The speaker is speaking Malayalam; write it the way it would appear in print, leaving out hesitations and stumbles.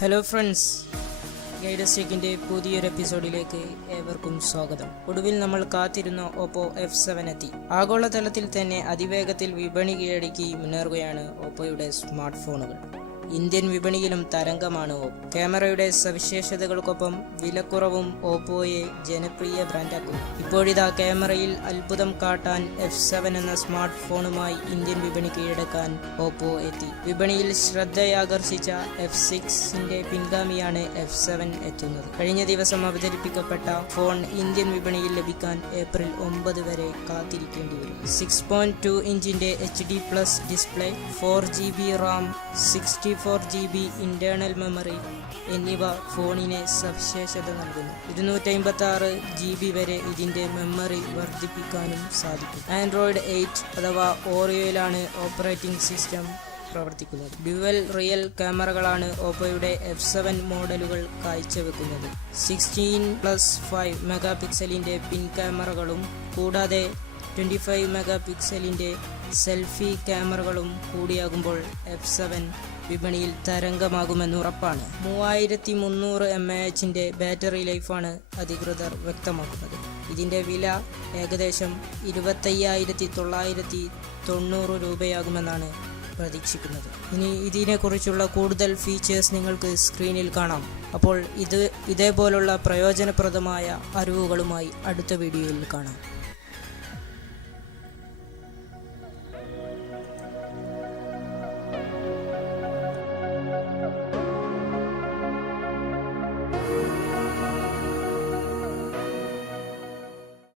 ഹലോ ഫ്രണ്ട്സ്, ഗൈഡസ്റ്റേക്കിൻ്റെ പുതിയൊരു എപ്പിസോഡിലേക്ക് ഏവർക്കും സ്വാഗതം. ഒടുവിൽ നമ്മൾ കാത്തിരുന്ന ഓപ്പോ F7 എത്തി. ആഗോളതലത്തിൽ തന്നെ അതിവേഗത്തിൽ വിപണി കീഴടക്കി മുന്നേറുകയാണ് ഓപ്പോയുടെ സ്മാർട്ട് ഫോണുകൾ. ഇന്ത്യൻ വിപണിയിലും തരംഗമാണ് ഓപ്പോ. ക്യാമറയുടെ സവിശേഷതകൾക്കൊപ്പം വിലക്കുറവും ഓപ്പോയെ ജനപ്രിയ ബ്രാൻഡാക്കുന്നു. ഇപ്പോഴിതാ ക്യാമറയിൽ അത്ഭുതം കാട്ടാൻ F7 എന്ന സ്മാർട്ട് ഫോണുമായി ഇന്ത്യൻ വിപണി കീഴടക്കാൻ ഓപ്പോ എത്തി. വിപണിയിൽ ശ്രദ്ധയാകർഷിച്ച F6ന്റെ പിൻഗാമിയാണ് F7 എത്തുന്നത്. കഴിഞ്ഞ ദിവസം അവതരിപ്പിക്കപ്പെട്ട ഫോൺ ഇന്ത്യൻ വിപണിയിൽ ലഭിക്കാൻ ഏപ്രിൽ 9 വരെ കാത്തിരിക്കേണ്ടി വരും. 6.2 ഇഞ്ചിന്റെ HD+ display, 4GB Ram, 64GB internal memory എന്നിവ ഫോണിനെ സവിശേഷത നൽകുന്നു. 256GB വരെ ഇതിന്റെ മെമ്മറി വർദ്ധിപ്പിക്കാനും സാധിക്കും. ആൻഡ്രോയിഡ് 8 അഥവാ ഓറിയോയിലാണ് ഓപ്പറേറ്റിംഗ് സിസ്റ്റം പ്രവർത്തിക്കുന്നത്. ഡ്യുവൽ റിയൽ ക്യാമറകളാണ് ഓപ്പോയുടെ F7 മോഡലുകൾ കാഴ്ചവെക്കുന്നത്. 16+5 മെഗാപിക്സലിന്റെ പിൻ ക്യാമറകളും കൂടാതെ 25 മെഗാപിക്സലിന്റെ സെൽഫി ക്യാമറകളും കൂടിയാകുമ്പോൾ F7 വിപണിയിൽ തരംഗമാകുമെന്നുറപ്പാണ്. 3300 mAhന്റെ ബാറ്ററി ലൈഫാണ് അധികൃതർ വ്യക്തമാക്കുന്നത്. ഇതിന്റെ വില ഏകദേശം 25,990 രൂപയാകുമെന്നാണ് പ്രതീക്ഷിക്കുന്നത്. ഇനി ഇതിനെക്കുറിച്ചുള്ള കൂടുതൽ ഫീച്ചേഴ്സ് നിങ്ങൾക്ക് സ്ക്രീനിൽ കാണാം. അപ്പോൾ ഇതേപോലുള്ള പ്രയോജനപ്രദമായ അറിവുകളുമായി അടുത്ത വീഡിയോയിൽ കാണാം.